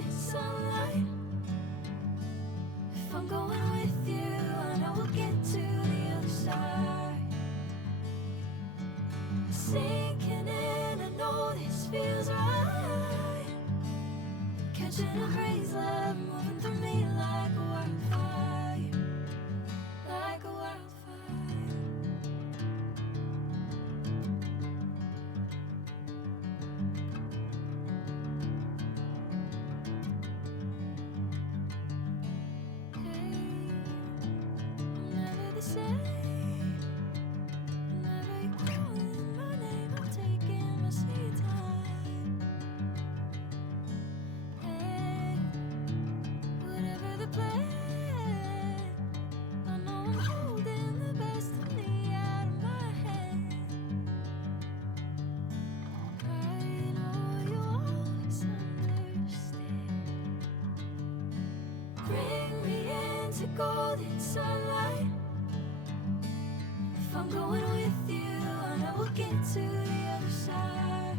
golden sunlight. If I'm going with you, I know we'll get to the other side. Sinking in, I know this feels right. Catching a breeze, love moving through me like a wildfire, like a wildfire. Golden sunlight. If I'm going with you, I know we'll get to the other side.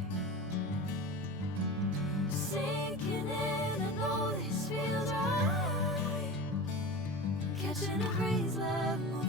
Sinking in, I know this feels right. Catching a breeze, love.